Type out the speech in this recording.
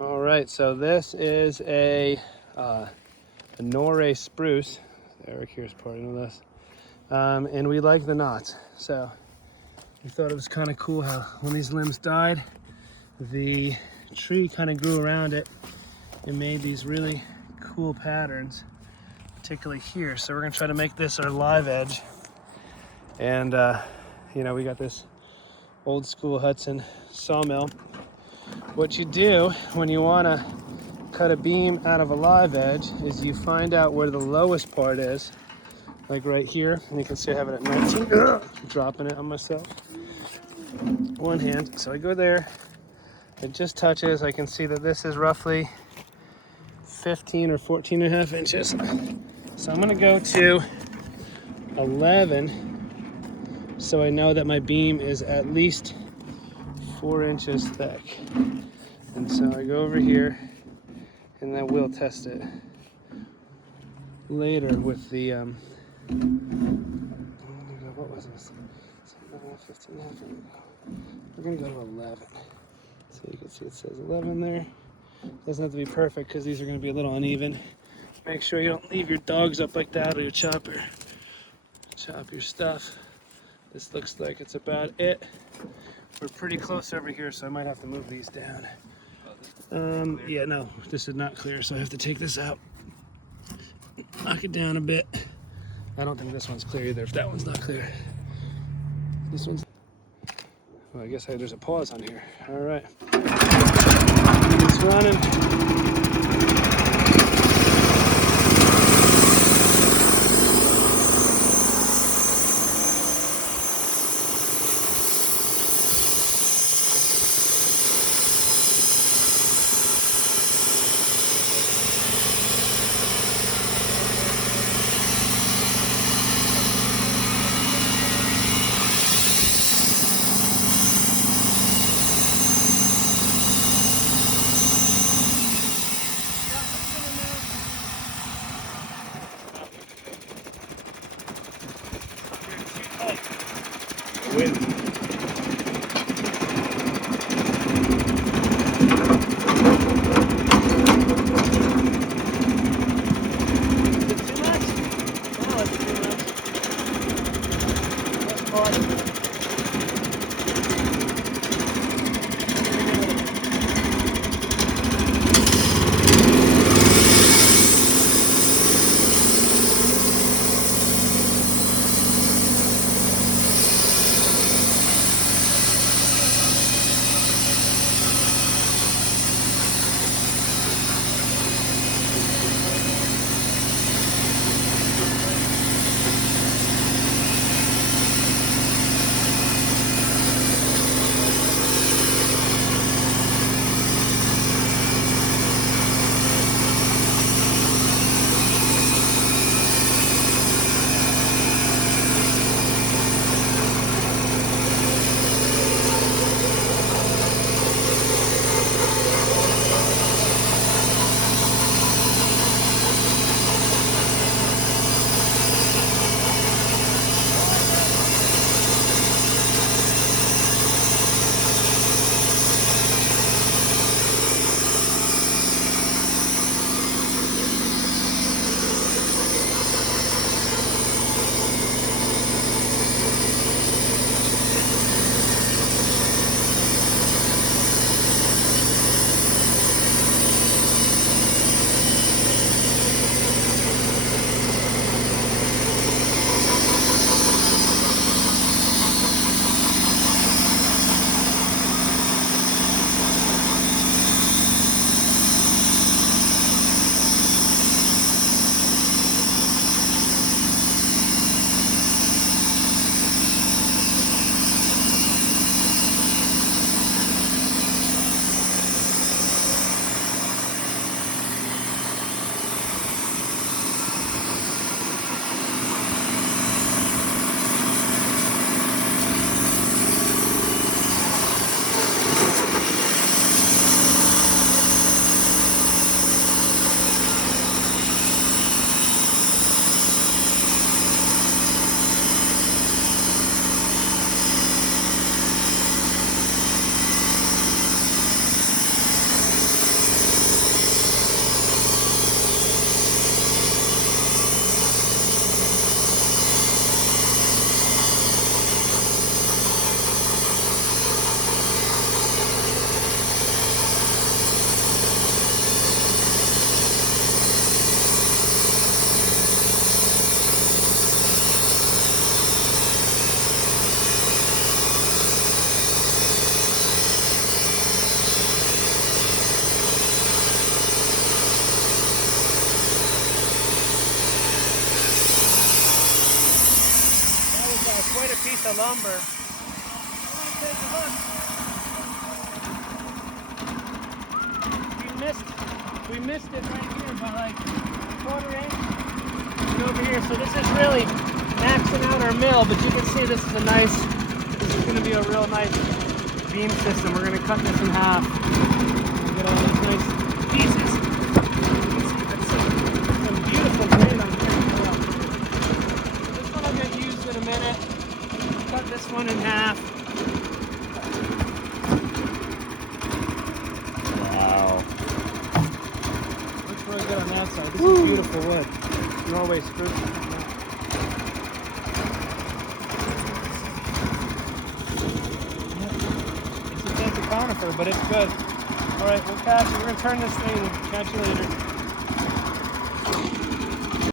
All right, so this is a Norway spruce. Eric here is part of this. And we like the knots. So we thought it was kind of cool how when these limbs died, the tree kind of grew around it and made these really cool patterns, particularly here. So we're gonna try to make this our live edge. And we got this old school Hudson sawmill. What you do when you wanna cut a beam out of a live edge is you find out where the lowest part is, like right here, and you can see I have it at 19. Dropping it on myself. One hand, so I go there, it just touches. I can see that this is roughly 15 or 14 and a half inches. So I'm gonna go to 11, so I know that my beam is at least 4 inches thick. And so I go over here, and then we'll test it later with the what was this? 15. We're gonna go to 11. So you can see it says 11 there. Doesn't have to be perfect because these are gonna be a little uneven. Make sure you don't leave your dogs up like that or you'll chop your stuff. This looks like it's about it. We're pretty close over here, so I might have to move these down. Yeah, no, this is not clear, so I have to take this out. Knock it down a bit. I don't think this one's clear either, if that one's not clear. This one's... Well, I guess there's a pause on here. All right. It's running. the lumber. Take a look. We missed it right here by like a quarter inch. And over here, so this is really maxing out our mill, but you can see this is going to be a real nice beam system. We're going to cut this in half. We'll get all these nice pieces. You can see some beautiful grain on here as well. So this one will get used in a minute. Cut this one in half. Wow. Looks really good on that side. This is beautiful wood. Norway spruce. It's a conifer, but it's good. All right, we'll catch you. We're gonna turn this thing. We'll catch you later.